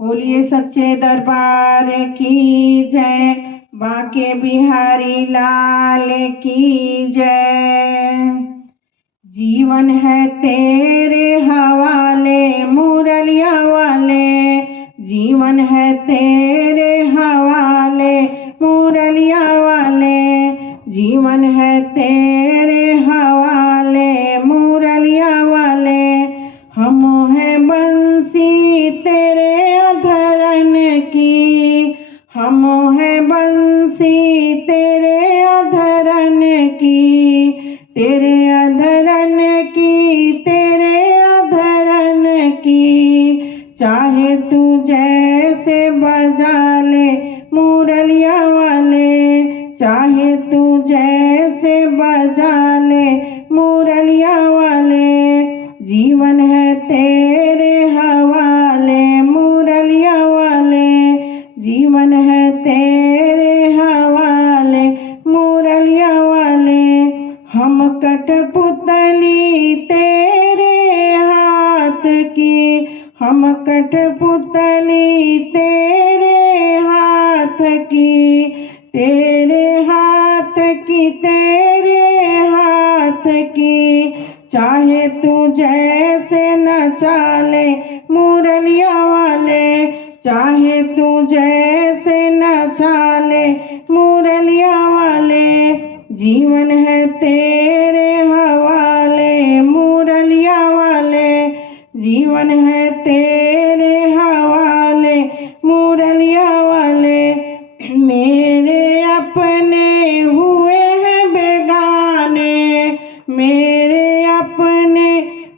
बोलिए सच्चे दरबार की जय, बांके बिहारी लाल की जय। जीवन है तेरे हवाले मुरलिया वाले, जीवन है तेरे हवाले मुरलिया वाले, जीवन है तेरे हवाले मुरलिया वाले। हम है बंसी तेरे अधरन की, हम है बंसी तेरे अधरन की, तेरे अधरन की, तेरे अधरन की। चाहे तू जैसे बजा ले मुरलिया वाले, चाहे तू जैसे बजा ले मुरलिया वाले। जीवन है तेरे हवाले मुरलिया वाले, जीवन है तेरे हवाले मुरलिया वाले। हम कठपुतली तेरे हाथ की, हम कठपुतली तेरे हाथ की, तेरे हाथ की, तेरे हाथ की। चाहे तू जैसे नचा ले मुरलिया वाले, चाहे तू जैसे नचा ले मुरलिया वाले। जीवन है तेरे हवाले मुरलिया वाले, जीवन है तेरे हवाले मुरलिया वाले। मेरे अपने हुए हैं बेगाने, मेरे अपने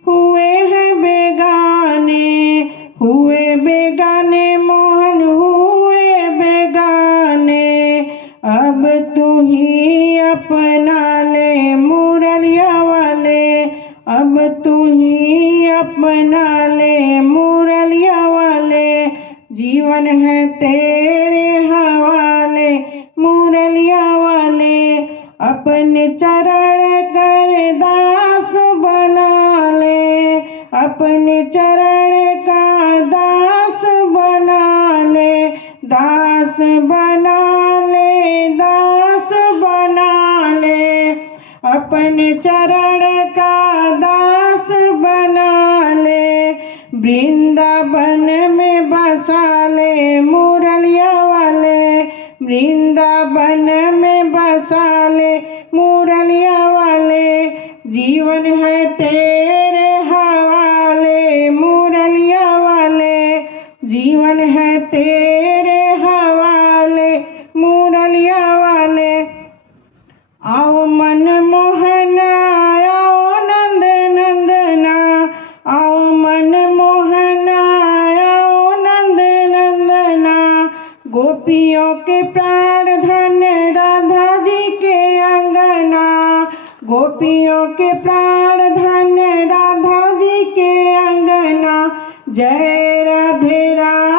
हुए हैं बेगाने, हुए बेगाने मोहन हुए बेगाने। अब तू ही अपना ले मुरलिया वाले, अब तू ही अपना ले मुरलिया वाले। जीवन है तेरे हवाले मुरलिया वाले। अपने चरण कर दास बना ले, अपने चरण का दास बना ले, दास बना ले, दास बना ले। अपने चरण का दास बना ले, वृंदावन में बसा ले मुरलिया वाले, वृंदावन में बसा ले मुरलिया वाले। जीवन है तेरे हवाले मुरलिया वाले, जीवन है तेरे हवाले मुरलिया वाले। आओ मन मोहना आओ नंद नंदना, आओ मन मोहना आओ नंद नंदना। गोपियों के प्राण धन राधा जी के अंगना, गोपियों के प्राण धन राधा जी के अंगना। जय राधे राधे।